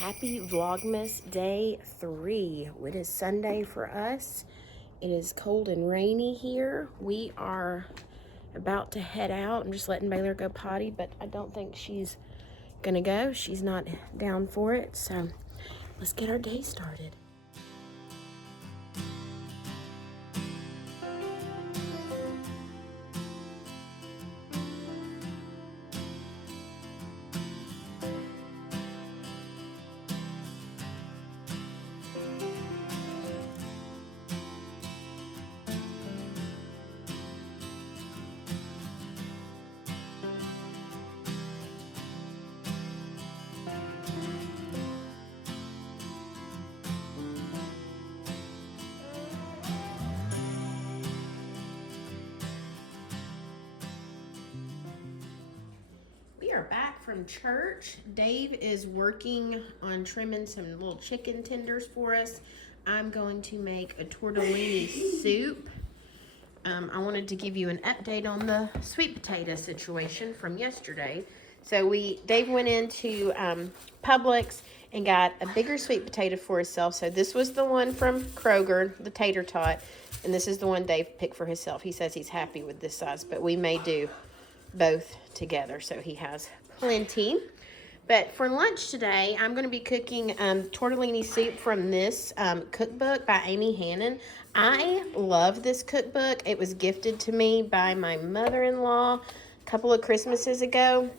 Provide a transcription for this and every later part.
Happy Vlogmas Day 3. It is Sunday for us. It is cold and rainy here. We are about to head out. I'm just letting Baylor go potty, but I don't think she's gonna go. She's not down for it, so let's get our day started. We are back from church. Dave is working on trimming some little chicken tenders for us. I'm going to make a tortellini soup. I wanted to give you an update on the sweet potato situation from yesterday. So Dave went into Publix and got a bigger sweet potato for himself. So this was the one from Kroger, the tater tot, and this is the one Dave picked for himself. He says he's happy with this size, but we may do both together, so he has plenty. But for lunch today, I'm going to be cooking tortellini soup from this cookbook by Amy Hannon. I love this cookbook. It was gifted to me by my mother-in-law a couple of Christmases ago.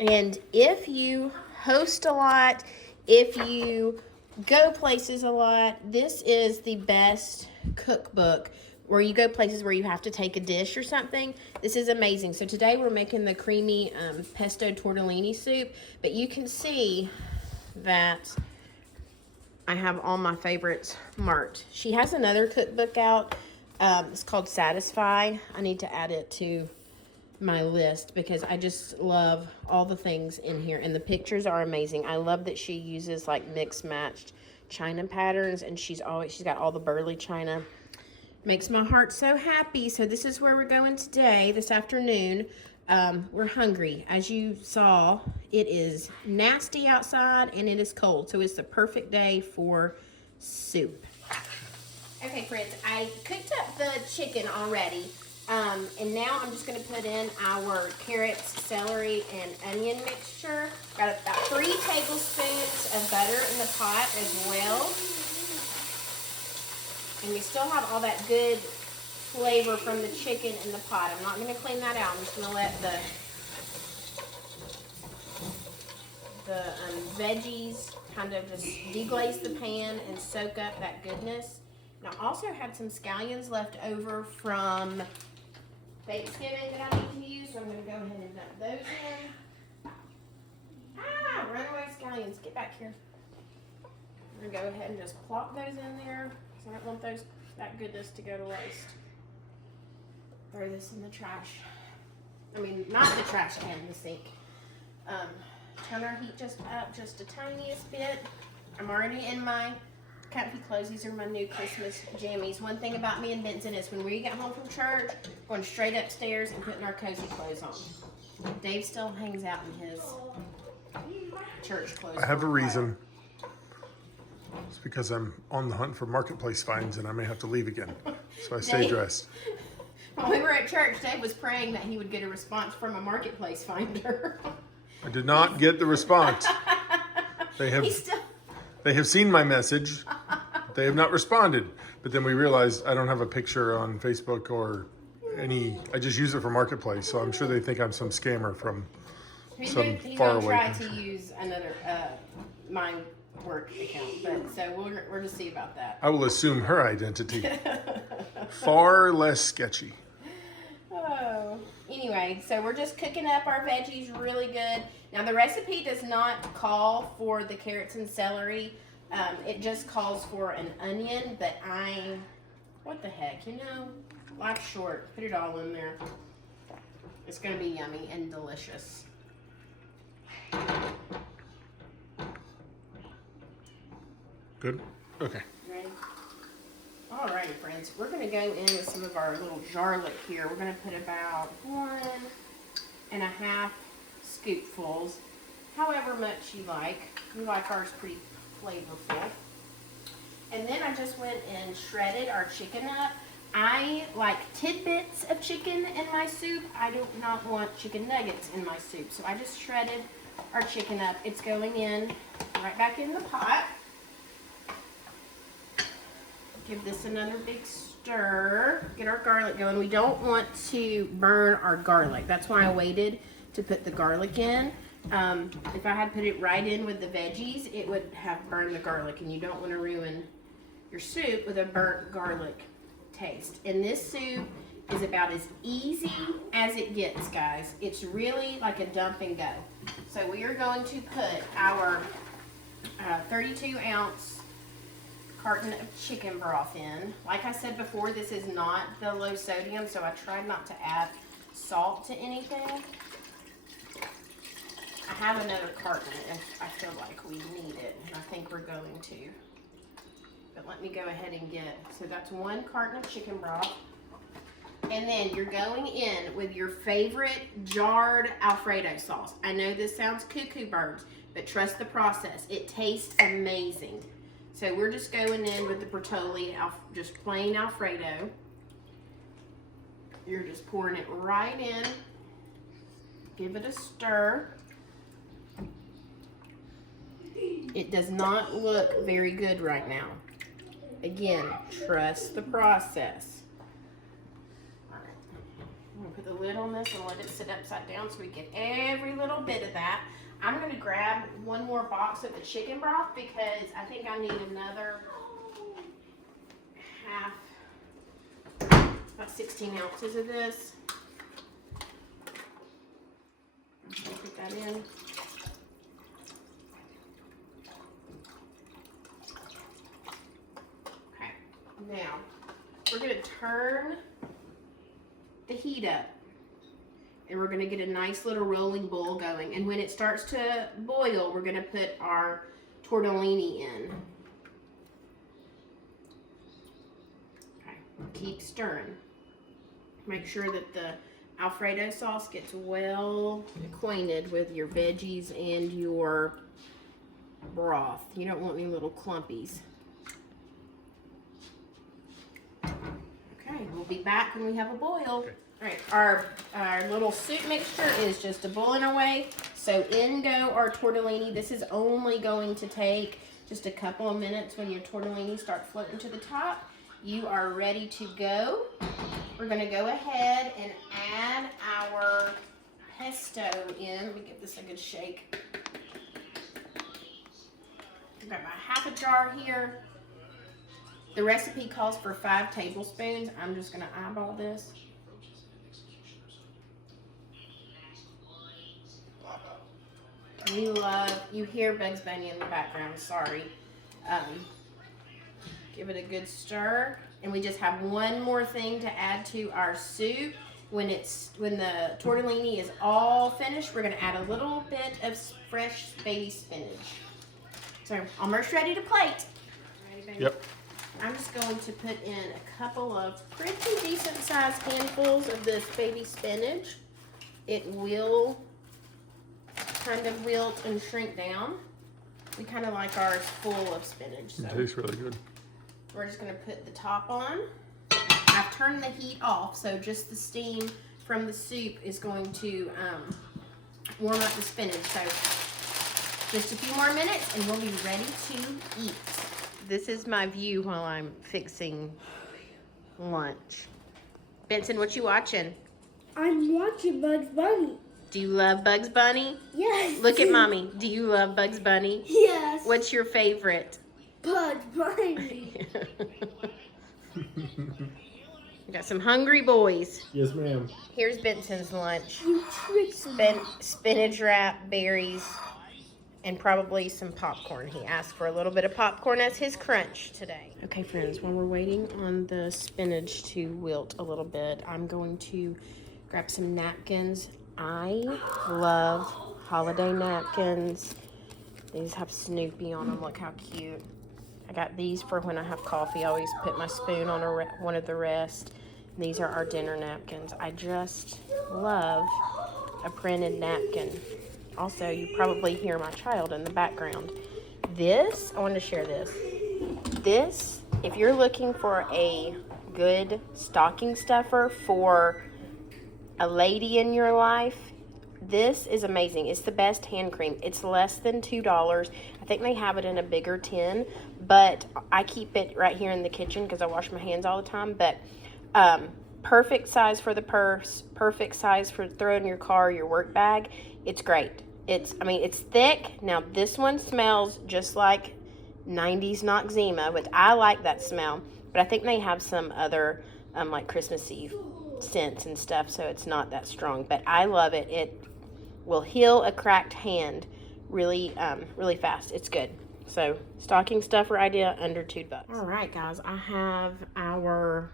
And if you host a lot, if you go places a lot, this is the best cookbook where you go places where you have to take a dish or something. This is amazing. So today we're making the creamy pesto tortellini soup, but you can see that I have all my favorites marked. She has another cookbook out. It's called Satisfy. I need to add it to my list because I just love all the things in here, and the pictures are amazing. I love that she uses like mixed matched china patterns, and she's got all the burley china. Makes my heart so happy. So this is where we're going today, this afternoon. We're hungry. As you saw, it is nasty outside and it is cold. So it's the perfect day for soup. Okay, friends, I cooked up the chicken already. And now I'm just going to put in our carrots, celery, and onion mixture. Got about 3 tablespoons of butter in the pot as well. And we still have all that good flavor from the chicken in the pot. I'm not going to clean that out. I'm just going to let the veggies kind of just deglaze the pan and soak up that goodness. And I also had some scallions left over from Thanksgiving that I need to use, so I'm going to go ahead and dump those in. Ah, runaway scallions, get back here. I'm going to go ahead and just plop those in there. I don't want that goodness to go to waste. Throw this in the trash. I mean, not the trash can, the sink. Turn our heat just up just the tiniest bit. I'm already in my comfy clothes. These are my new Christmas jammies. One thing about me and Benson is when we get home from church, going straight upstairs and putting our cozy clothes on. Dave still hangs out in his church clothes. I have a reason. It's because I'm on the hunt for marketplace finds and I may have to leave again. So I stay dressed. When we were at church, Dave was praying that he would get a response from a marketplace finder. I did not get the response. They have seen my message. They have not responded. But then we realized I don't have a picture on Facebook or I just use it for marketplace. So I'm sure they think I'm some scammer from some far away country. Try to use another my work account, but so we're to see about that. I will assume her identity. Far less sketchy. Oh, anyway, so we're just cooking up our veggies really good. Now the recipe does not call for the carrots and celery. It just calls for an onion, but what the heck, life's short. Put it all in there. It's gonna be yummy and delicious. Good? Okay. Ready? Alrighty, friends. We're going to go in with some of our little garlic here. We're going to put about 1.5 scoopfuls. however much you like. We like ours pretty flavorful. And then I just went and shredded our chicken up. I like tidbits of chicken in my soup. I do not want chicken nuggets in my soup. So I just shredded our chicken up. It's going in right back in the pot. Give this another big stir. Get our garlic going. We don't want to burn our garlic. That's why I waited to put the garlic in. If I had put it right in with the veggies, it would have burned the garlic, and you don't want to ruin your soup with a burnt garlic taste. And this soup is about as easy as it gets, guys. It's really like a dump and go. So we are going to put our 32-ounce carton of chicken broth in. Like I said before, this is not the low sodium, so I tried not to add salt to anything. I have another carton if I feel like we need it, and I think we're going to. But let me go ahead and get, so that's 1 carton of chicken broth. And then you're going in with your favorite jarred Alfredo sauce. I know this sounds cuckoo birds, but trust the process. It tastes amazing. So we're just going in with the Tortellini, just plain Alfredo. You're just pouring it right in. Give it a stir. It does not look very good right now. Again, trust the process. All right. I'm going to put the lid on this and let it sit upside down so we get every little bit of that. I'm going to grab one more box of the chicken broth because I think I need another about 16 ounces of this. I'll put that in. Okay, now we're going to turn the heat up. And we're going to get a nice little rolling boil going. And when it starts to boil, we're going to put our tortellini in. Okay, keep stirring. Make sure that the Alfredo sauce gets well acquainted with your veggies and your broth. You don't want any little clumpies. Okay, we'll be back when we have a boil. Okay. All right, our little soup mixture is just a boiling away. So in go our tortellini. This is only going to take just a couple of minutes. When your tortellini start floating to the top, you are ready to go. We're going to go ahead and add our pesto in. Let me give this a good shake. I've got my half a jar here. The recipe calls for 5 tablespoons. I'm just going to eyeball this. You hear Bugs Bunny in the background, sorry. Give it a good stir. And we just have one more thing to add to our soup. When the tortellini is all finished, we're gonna add a little bit of fresh baby spinach. So, almost ready to plate. Ready, baby? Yep. I'm just going to put in a couple of pretty decent sized handfuls of this baby spinach. It will kind of wilt and shrink down. We kind of like ours full of spinach. So it tastes really good. we're just going to put the top on. I've turned the heat off, so just the steam from the soup is going to warm up the spinach. So just a few more minutes and we'll be ready to eat. This is my view while I'm fixing lunch. Benson, what you watching? I'm watching Bugs Bunny. Do you love Bugs Bunny? Yes. Look at Mommy. Do you love Bugs Bunny? Yes. What's your favorite? Bugs Bunny. We got some hungry boys. Yes, ma'am. Here's Benson's lunch. You tricked me. Spinach wrap, berries, and probably some popcorn. He asked for a little bit of popcorn as his crunch today. Okay, friends, while we're waiting on the spinach to wilt a little bit, I'm going to grab some napkins. I love holiday napkins. These have Snoopy on them. Look how cute. I got these for when I have coffee. I always put my spoon on one of the rest. These are our dinner napkins. I just love a printed napkin. Also, you probably hear my child in the background. This, I wanted to share this. This, if you're looking for a good stocking stuffer for a lady in your life, this is amazing. It's the best hand cream. It's less than $2. I think they have it in a bigger tin, but I keep it right here in the kitchen because I wash my hands all the time. But perfect size for the purse, perfect size for throwing in your car, your work bag. It's great. It's thick. Now this one smells just like 90s Noxzema, which I like that smell, but I think they have some other like Christmassy scents and stuff, so it's not that strong, but I love it. It will heal a cracked hand really fast. It's good. So stocking stuffer idea under $2. All right, guys, I have our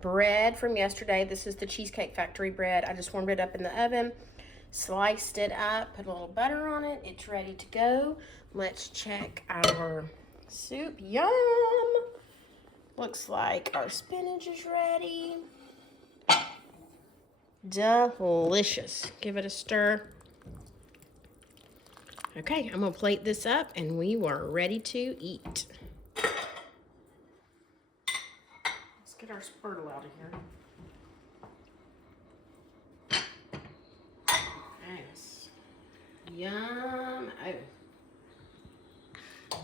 bread from yesterday. This is the Cheesecake Factory bread. I just warmed it up in the oven, sliced it up, put a little butter on it. It's ready to go. Let's check our soup. Yum! Looks like our spinach is ready. Delicious. Give it a stir. Okay, I'm gonna plate this up and we are ready to eat. Let's get our spurtle out of here. Nice. Yum. Oh.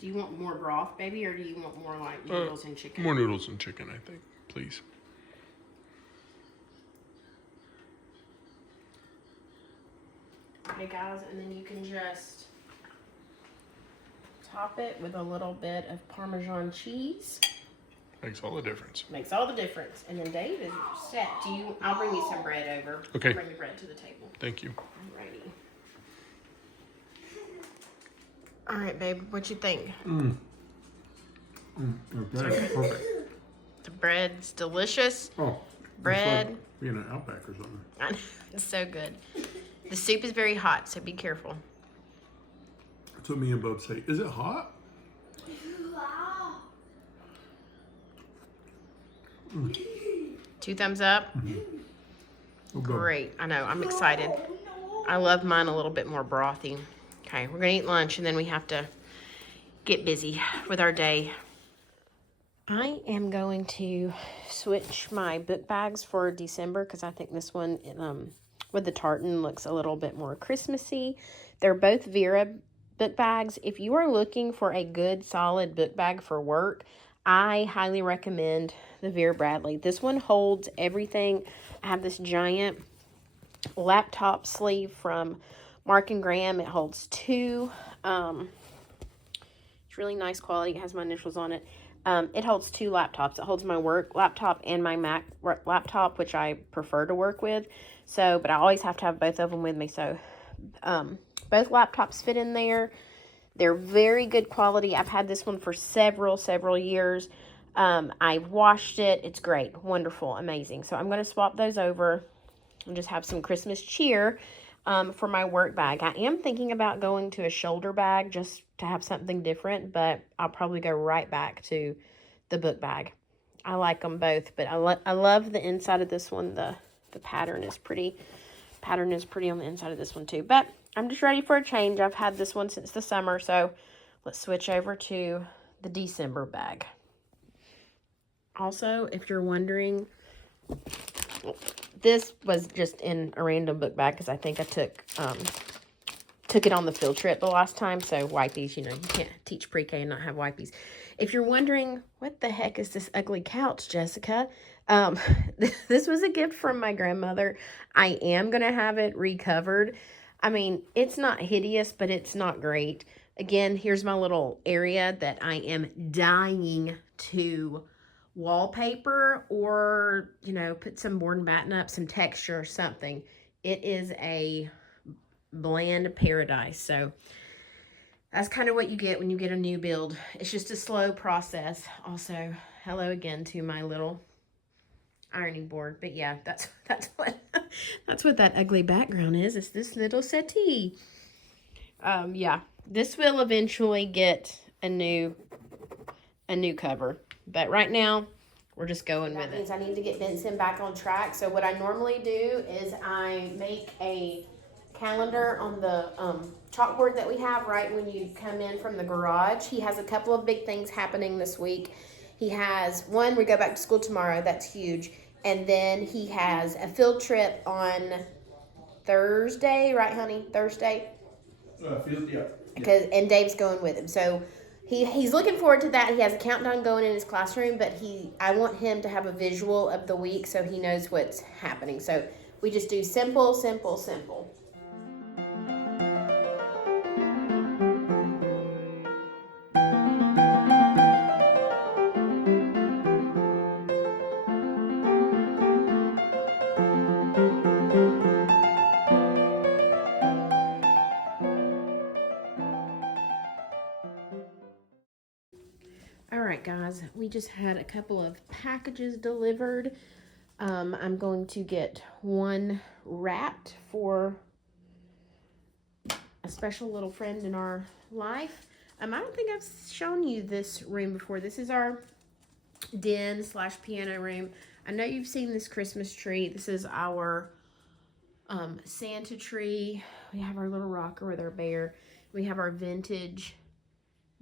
Do you want more broth, baby, or do you want more like noodles and chicken? More noodles and chicken, I think, please. Okay, guys, and then you can just top it with a little bit of Parmesan cheese. Makes all the difference. Makes all the difference. And then Dave is set. I'll bring you some bread over. Okay. Bring the bread to the table. Thank you. Alrighty. All right, babe, what you think? That's perfect. The bread's delicious. Oh, bread. Like being an Outback or something. I know, it's so good. The soup is very hot, so be careful. That's what me and Bub say. Is it hot? Wow. 2 thumbs up. Oh, Great. I know. I'm excited. I love mine a little bit more brothy. Okay, we're going to eat lunch, and then we have to get busy with our day. I am going to switch my book bags for December because I think this one with the tartan looks a little bit more Christmassy. They're both Vera book bags. If you are looking for a good, solid book bag for work, I highly recommend the Vera Bradley. This one holds everything. I have this giant laptop sleeve from Mark & Graham. It holds 2. It's really nice quality. It has my initials on it. It holds 2 laptops. It holds my work laptop and my Mac laptop, which I prefer to work with. So, but I always have to have both of them with me. So, both laptops fit in there. They're very good quality. I've had this one for several years. I've washed it. It's great. Wonderful. Amazing. So, I'm going to swap those over and just have some Christmas cheer for my work bag. I am thinking about going to a shoulder bag just to have something different, but I'll probably go right back to the book bag. I like them both, but I love the inside of this one. The pattern is pretty. Pattern is pretty on the inside of this one too. But I'm just ready for a change. I've had this one since the summer, so let's switch over to the December bag. Also, if you're wondering, this was just in a random book bag because I think I took it on the field trip the last time. So wipies, you know, you can't teach pre-K and not have wipies. If you're wondering, what the heck is this ugly couch, Jessica? This was a gift from my grandmother. I am going to have it recovered. I mean, it's not hideous, but it's not great. Again, here's my little area that I am dying to wallpaper or, you know, put some board and batten up, some texture or something. It is a bland paradise. So that's kind of what you get when you get a new build. It's just a slow process. Also, hello again to my little ironing board. But yeah, that's what that ugly background is. It's this little settee. Yeah, this will eventually get a new cover. But right now, we're just going with it. That means I need to get Benson back on track. So what I normally do is I make a calendar on the chalkboard that we have right when you come in from the garage. He has a couple of big things happening this week. He has one, we go back to school tomorrow. That's huge. And then he has a field trip on Thursday, right, honey? Thursday? Yeah. And Dave's going with him. So he's looking forward to that. He has a countdown going in his classroom, but I want him to have a visual of the week so he knows what's happening. So we just do simple, simple, simple. All right, guys, we just had a couple of packages delivered. I'm going to get one wrapped for a special little friend in our life. I don't think I've shown you this room before. This is our den / piano room. I know you've seen this Christmas tree. This is our Santa tree. We have our little rocker with our bear. We have our vintage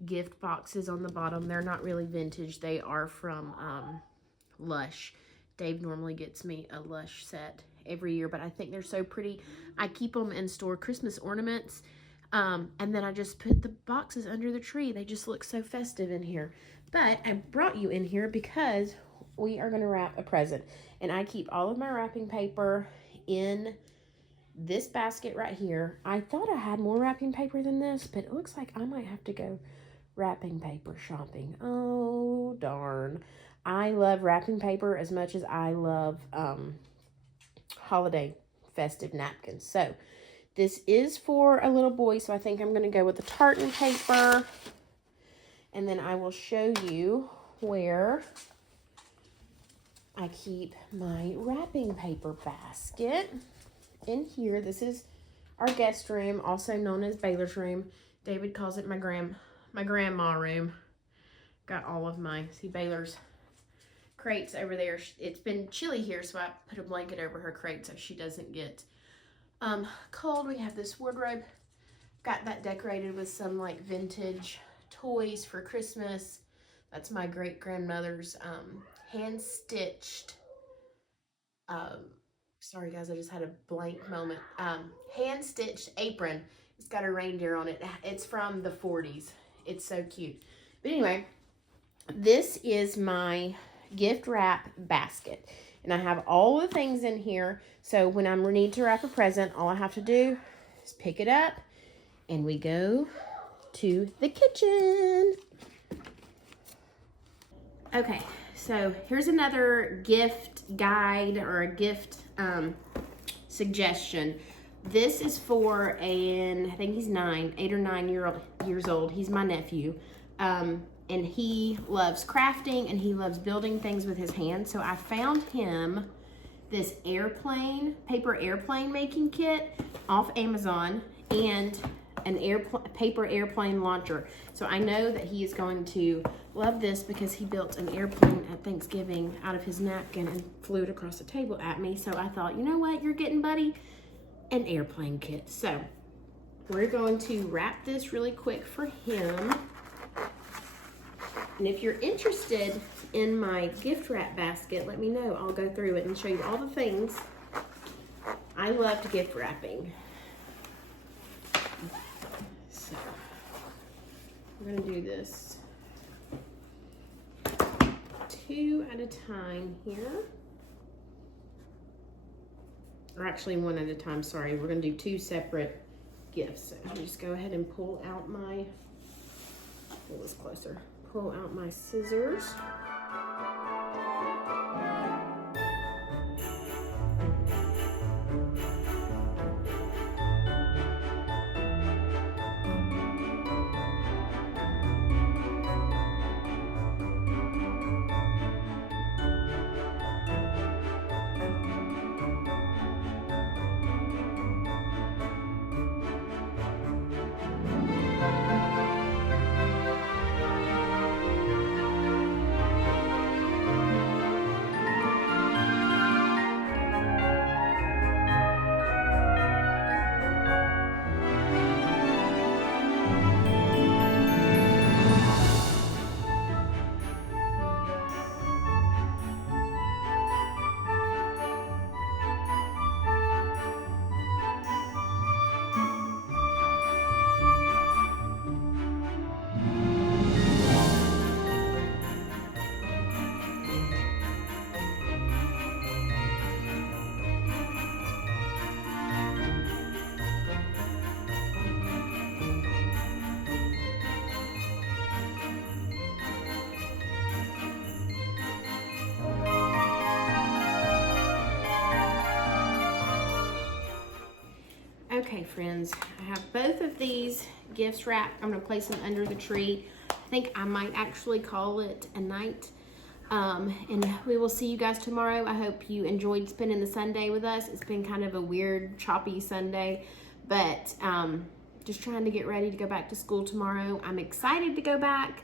gift boxes on the bottom. They're not really vintage. They are from Lush. Dave normally gets me a Lush set every year, but I think they're so pretty. I keep them and store Christmas ornaments, and then I just put the boxes under the tree. They just look so festive in here. But I brought you in here because we are going to wrap a present, and I keep all of my wrapping paper in this basket right here. I thought I had more wrapping paper than this, but it looks like I might have to go wrapping paper shopping. Oh, darn. I love wrapping paper as much as I love holiday festive napkins. So this is for a little boy, so I think I'm going to go with the tartan paper. And then I will show you where I keep my wrapping paper basket. In here, this is our guest room, also known as Baylor's room. David calls it my grandma room. Got all of my, see Baylor's crates over there. It's been chilly here, so I put a blanket over her crate so she doesn't get cold. We have this wardrobe. Got that decorated with some like vintage toys for Christmas. That's my great grandmother's hand-stitched, sorry guys, I just had a blank moment. Hand-stitched apron. It's got a reindeer on it. It's from the 40s. It's so cute. But anyway, this is my gift wrap basket. And I have all the things in here. So when I need to wrap a present, all I have to do is pick it up and we go to the kitchen. Okay, so here's another gift guide or a gift suggestion. This is for I think he's 8 or 9 years old. He's my nephew. And he loves crafting and he loves building things with his hands. So I found him this paper airplane making kit off Amazon and an paper airplane launcher. So I know that he is going to love this because he built an airplane at Thanksgiving out of his napkin and flew it across the table at me. So I thought, you know what you're getting, buddy? An airplane kit. So we're going to wrap this really quick for him. And if you're interested in my gift wrap basket, let me know. I'll go through it and show you all the things. I loved gift wrapping. So we're going to do this 2 at a time here. Or actually 1 at a time, sorry. We're going to do 2 separate gifts. So I'll just go ahead and pull out this closer. Pull out my scissors. Okay, friends, I have both of these gifts wrapped. I'm gonna place them under the tree. I think I might actually call it a night. And we will see you guys tomorrow. I hope you enjoyed spending the Sunday with us. It's been kind of a weird, choppy Sunday, but just trying to get ready to go back to school tomorrow. I'm excited to go back.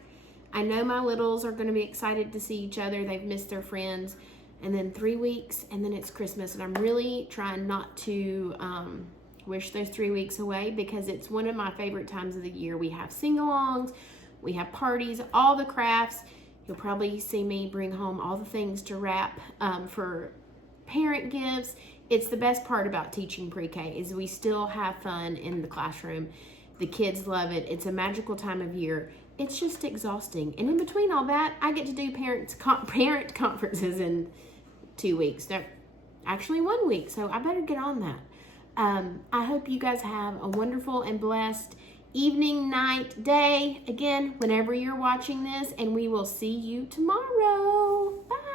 I know my littles are gonna be excited to see each other. They've missed their friends. And then 3 weeks, and then it's Christmas. And I'm really trying not to wish those 3 weeks away because it's one of my favorite times of the year. We have sing-alongs, we have parties, all the crafts. You'll probably see me bring home all the things to wrap for parent gifts. It's the best part about teaching pre-K is we still have fun in the classroom. The kids love it. It's a magical time of year. It's just exhausting. And in between all that, I get to do parent conferences in 2 weeks. They're actually 1 week, so I better get on that. I hope you guys have a wonderful and blessed evening, night, day, again, whenever you're watching this, and we will see you tomorrow. Bye.